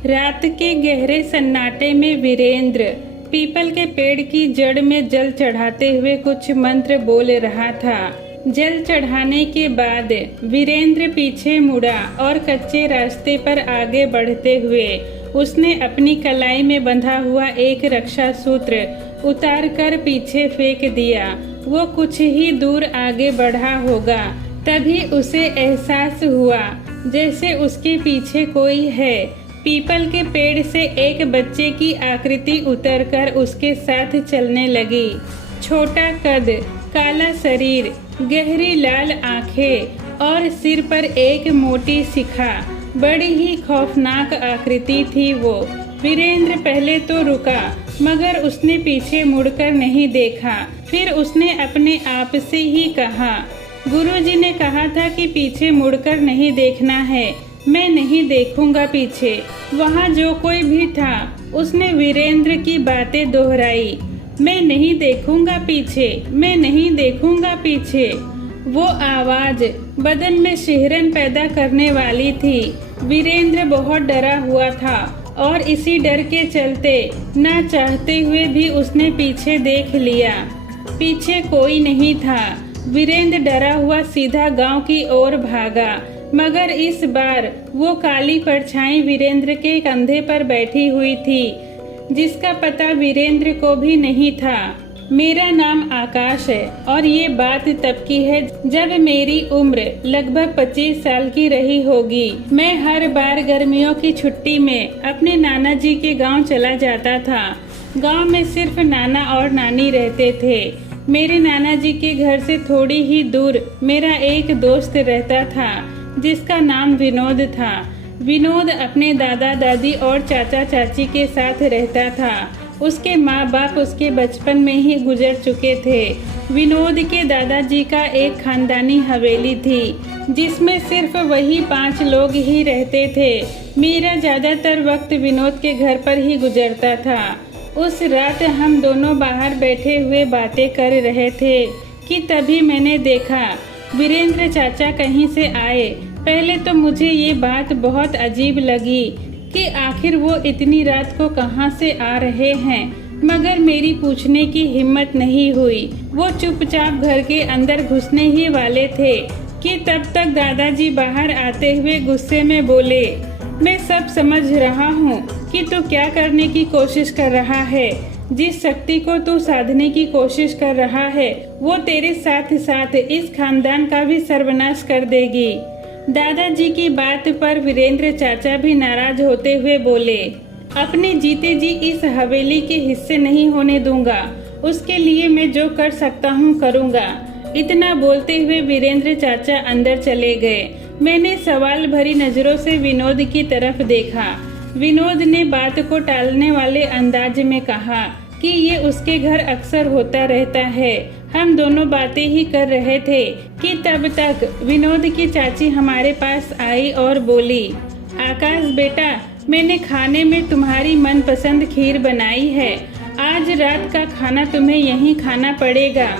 रात के गहरे सन्नाटे में वीरेंद्र पीपल के पेड़ की जड़ में जल चढ़ाते हुए कुछ मंत्र बोल रहा था। जल चढ़ाने के बाद वीरेंद्र पीछे मुड़ा और कच्चे रास्ते पर आगे बढ़ते हुए उसने अपनी कलाई में बंधा हुआ एक रक्षा सूत्र उतार कर पीछे फेंक दिया। वो कुछ ही दूर आगे बढ़ा होगा, तभी उसे एहसास हुआ जैसे उसके पीछे कोई है। पीपल के पेड़ से एक बच्चे की आकृति उतरकर उसके साथ चलने लगी। छोटा कद, काला शरीर, गहरी लाल आंखें और सिर पर एक मोटी शिखा, बड़ी ही खौफनाक आकृति थी वो। वीरेंद्र पहले तो रुका, मगर उसने पीछे मुड़कर नहीं देखा। फिर उसने अपने आप से ही कहा, गुरुजी ने कहा था कि पीछे मुड़कर नहीं देखना है। मैं नहीं देखूंगा पीछे। वहाँ जो कोई भी था उसने वीरेंद्र की बातें दोहराई। मैं नहीं देखूंगा पीछे, मैं नहीं देखूंगा पीछे। वो आवाज बदन में शिहरन पैदा करने वाली थी। वीरेंद्र बहुत डरा हुआ था और इसी डर के चलते ना चाहते हुए भी उसने पीछे देख लिया। पीछे कोई नहीं था। वीरेंद्र डरा हुआ सीधा गांव की ओर भागा, मगर इस बार वो काली परछाई वीरेंद्र के कंधे पर बैठी हुई थी, जिसका पता वीरेंद्र को भी नहीं था। मेरा नाम आकाश है और ये बात तब की है जब मेरी उम्र लगभग 25 साल की रही होगी। मैं हर बार गर्मियों की छुट्टी में अपने नाना जी के गांव चला जाता था। गांव में सिर्फ नाना और नानी रहते थे। मेरे नाना जी के घर से थोड़ी ही दूर मेरा एक दोस्त रहता था, जिसका नाम विनोद था। विनोद अपने दादा दादी और चाचा चाची के साथ रहता था। उसके माँ बाप उसके बचपन में ही गुजर चुके थे। विनोद के दादाजी का एक खानदानी हवेली थी, जिसमें सिर्फ वही 5 लोग ही रहते थे। मेरा ज्यादातर वक्त विनोद के घर पर ही गुजरता था। उस रात हम दोनों बाहर बैठे हुए बातें कर रहे थे कि तभी मैंने देखा वीरेंद्र चाचा कहीं से आए। पहले तो मुझे ये बात बहुत अजीब लगी कि आखिर वो इतनी रात को कहाँ से आ रहे हैं, मगर मेरी पूछने की हिम्मत नहीं हुई। वो चुपचाप घर के अंदर घुसने ही वाले थे कि तब तक दादाजी बाहर आते हुए गुस्से में बोले, मैं सब समझ रहा हूँ कि तू क्या करने की कोशिश कर रहा है। जिस शक्ति को तू साधने की कोशिश कर रहा है वो तेरे साथ साथ इस खानदान का भी सर्वनाश कर देगी। दादाजी की बात पर वीरेंद्र चाचा भी नाराज होते हुए बोले, अपने जीते जी इस हवेली के हिस्से नहीं होने दूंगा। उसके लिए मैं जो कर सकता हूँ करूँगा। इतना बोलते हुए वीरेंद्र चाचा अंदर चले गए। मैंने सवाल भरी नजरों से विनोद की तरफ देखा। विनोद ने बात को टालने वाले अंदाज में कहा कि ये उसके घर अक्सर होता रहता है। हम दोनों बातें ही कर रहे थे कि तब तक विनोद की चाची हमारे पास आई और बोली, आकाश बेटा, मैंने खाने में तुम्हारी मनपसंद खीर बनाई है। आज रात का खाना तुम्हें यहीं खाना पड़ेगा।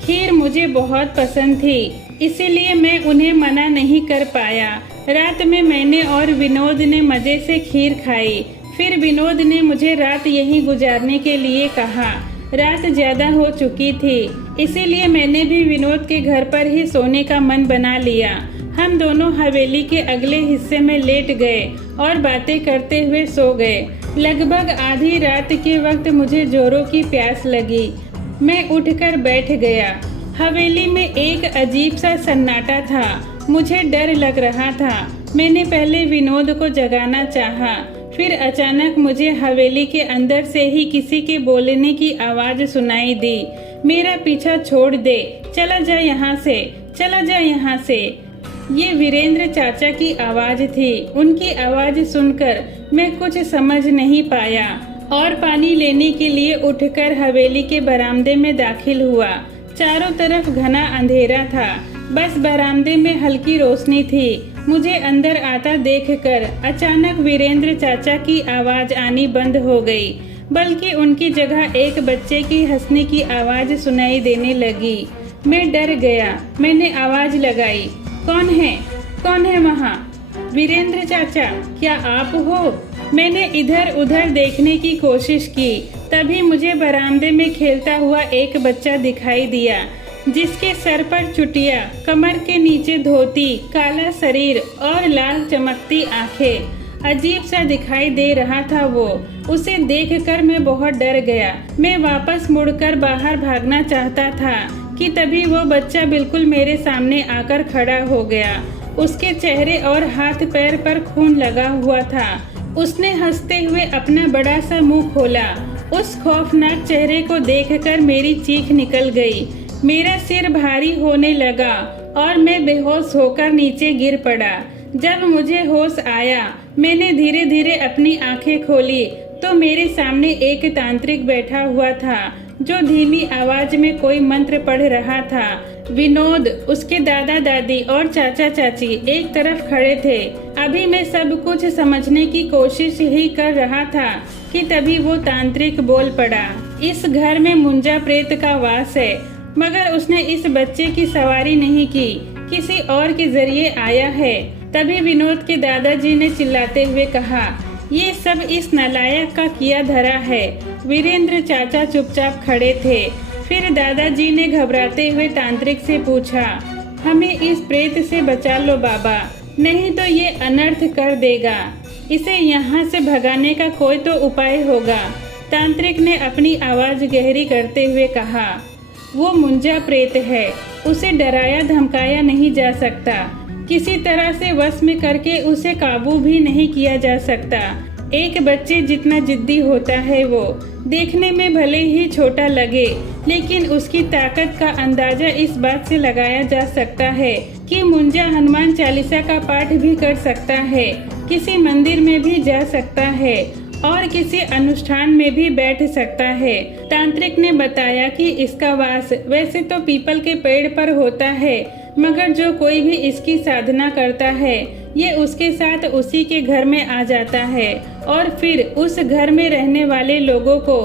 खीर मुझे बहुत पसंद थी, इसीलिए मैं उन्हें मना नहीं कर पाया। रात में मैंने और विनोद ने मजे से खीर खाई। फिर विनोद ने मुझे रात यहीं गुजारने के लिए कहा। रात ज्यादा हो चुकी थी, इसीलिए मैंने भी विनोद के घर पर ही सोने का मन बना लिया। हम दोनों हवेली के अगले हिस्से में लेट गए और बातें करते हुए सो गए। लगभग आधी रात के वक्त मुझे जोरों की प्यास लगी। मैं उठकर बैठ गया। हवेली में एक अजीब सा सन्नाटा था। मुझे डर लग रहा था। मैंने पहले विनोद को जगाना चाहा, फिर अचानक मुझे हवेली के अंदर से ही किसी के बोलने की आवाज सुनाई दी, मेरा पीछा छोड़ दे, चला जा यहाँ से, चला जा यहाँ से। ये वीरेंद्र चाचा की आवाज थी। उनकी आवाज सुनकर मैं कुछ समझ नहीं पाया और पानी लेने के लिए उठकर हवेली के बरामदे में दाखिल हुआ। चारों तरफ घना अंधेरा था, बस बरामदे में हल्की रोशनी थी। मुझे अंदर आता देखकर अचानक वीरेंद्र चाचा की आवाज आनी बंद हो गई, बल्कि उनकी जगह एक बच्चे की हंसने की आवाज सुनाई देने लगी। मैं डर गया। मैंने आवाज लगाई, कौन है वहाँ? वीरेंद्र चाचा, क्या आप हो? मैंने इधर उधर देखने की कोशिश की, तभी मुझे बरामदे में खेलता हुआ एक बच्चा दिखाई दिया, जिसके सर पर चुटिया, कमर के नीचे धोती, काला शरीर और लाल चमकती आंखें। अजीब सा दिखाई दे रहा था वो। उसे देखकर मैं बहुत डर गया। मैं वापस मुड़कर बाहर भागना चाहता था कि तभी वो बच्चा बिल्कुल मेरे सामने आकर खड़ा हो गया। उसके चेहरे और हाथ पैर पर खून लगा हुआ था। उसने हंसते हुए अपना बड़ा सा मुंह खोला। उस खौफनाक चेहरे को देखकर मेरी चीख निकल गई। मेरा सिर भारी होने लगा और मैं बेहोश होकर नीचे गिर पड़ा। जब मुझे होश आया, मैंने धीरे धीरे अपनी आंखें खोली तो मेरे सामने एक तांत्रिक बैठा हुआ था, जो धीमी आवाज में कोई मंत्र पढ़ रहा था। विनोद, उसके दादा दादी और चाचा चाची एक तरफ खड़े थे। अभी मैं सब कुछ समझने की कोशिश ही कर रहा था कि तभी वो तांत्रिक बोल पड़ा। इस घर में मुंजा प्रेत का वास है, मगर उसने इस बच्चे की सवारी नहीं की, किसी और के जरिए आया है। तभी विनोद के दादाजी ने चिल्लाते हुए कहा, ये सब इस नालायक का किया धरा है। वीरेंद्र चाचा चुपचाप खड़े थे। फिर दादाजी ने घबराते हुए तांत्रिक से पूछा, हमें इस प्रेत से बचा लो बाबा, नहीं तो ये अनर्थ कर देगा। इसे यहाँ से भगाने का कोई तो उपाय होगा। तांत्रिक ने अपनी आवाज गहरी करते हुए कहा, वो मुंजा प्रेत है, उसे डराया धमकाया नहीं जा सकता, किसी तरह से वश में करके उसे काबू भी नहीं किया जा सकता। एक बच्चे जितना जिद्दी होता है वो, देखने में भले ही छोटा लगे, लेकिन उसकी ताकत का अंदाजा इस बात से लगाया जा सकता है कि मुंजा हनुमान चालीसा का पाठ भी कर सकता है, किसी मंदिर में भी जा सकता है और किसी अनुष्ठान में भी बैठ सकता है। तांत्रिक ने बताया कि इसका वास वैसे तो पीपल के पेड़ पर होता है, मगर जो कोई भी इसकी साधना करता है, ये उसके साथ उसी के घर में आ जाता है और फिर उस घर में रहने वाले लोगों को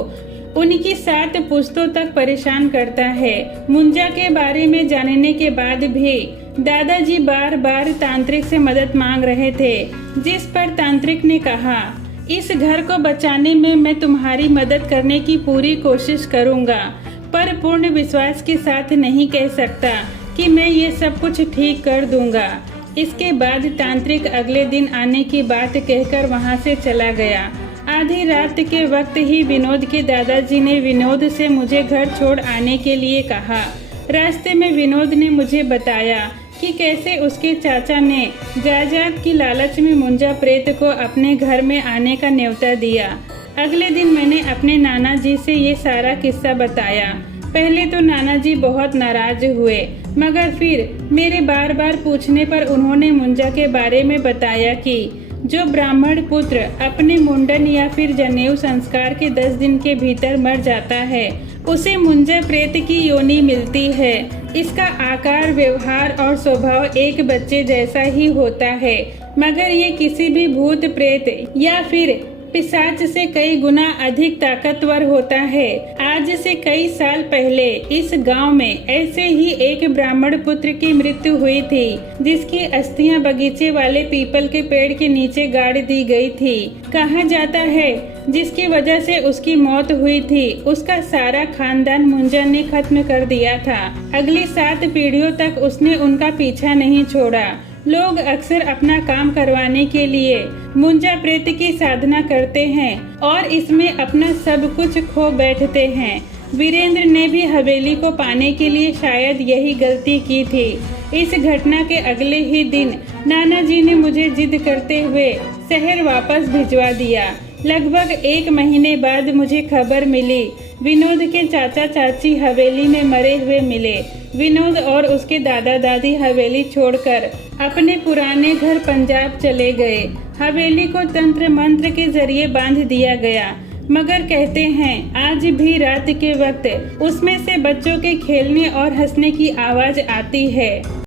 उनकी 7 पुश्तों तक परेशान करता है। मुंजा के बारे में जानने के बाद भी दादाजी बार बार तांत्रिक से मदद मांग रहे थे, जिस पर तांत्रिक ने कहा, इस घर को बचाने में मैं तुम्हारी मदद करने की पूरी कोशिश करूंगा, पर पूर्ण विश्वास के साथ नहीं कह सकता कि मैं ये सब कुछ ठीक कर दूंगा। इसके बाद तांत्रिक अगले दिन आने की बात कहकर वहां से चला गया। आधी रात के वक्त ही विनोद के दादाजी ने विनोद से मुझे घर छोड़ आने के लिए कहा। रास्ते में विनोद ने मुझे बताया कि कैसे उसके चाचा ने जायदाद की लालच में मुंजा प्रेत को अपने घर में आने का न्योता दिया। अगले दिन मैंने अपने नाना जी से ये सारा किस्सा बताया। पहले तो नाना जी बहुत नाराज हुए, मगर फिर मेरे बार बार पूछने पर उन्होंने मुंजा के बारे में बताया कि जो ब्राह्मण पुत्र अपने मुंडन या फिर जनेऊ संस्कार के 10 दिन के भीतर मर जाता है, उसे मुंजा प्रेत की योनि मिलती है। इसका आकार, व्यवहार और स्वभाव एक बच्चे जैसा ही होता है, मगर ये किसी भी भूत प्रेत या फिर पिशाच से कई गुना अधिक ताकतवर होता है। आज से कई साल पहले इस गांव में ऐसे ही एक ब्राह्मण पुत्र की मृत्यु हुई थी, जिसकी अस्थियां बगीचे वाले पीपल के पेड़ के नीचे गाड़ दी गई थी। कहा जाता है जिसकी वजह से उसकी मौत हुई थी, उसका सारा खानदान मुंजा ने खत्म कर दिया था। अगली 7 पीढ़ियों तक उसने उनका पीछा नहीं छोड़ा। लोग अक्सर अपना काम करवाने के लिए मुंजा प्रेत की साधना करते हैं और इसमें अपना सब कुछ खो बैठते हैं। वीरेंद्र ने भी हवेली को पाने के लिए शायद यही गलती की थी। इस घटना के अगले ही दिन नाना जी ने मुझे जिद करते हुए शहर वापस भिजवा दिया। लगभग 1 महीने बाद मुझे खबर मिली, विनोद के चाचा चाची हवेली में मरे हुए मिले। विनोद और उसके दादा दादी हवेली छोड़कर अपने पुराने घर पंजाब चले गए। हवेली को तंत्र मंत्र के जरिए बांध दिया गया, मगर कहते हैं आज भी रात के वक्त उसमें से बच्चों के खेलने और हंसने की आवाज आती है।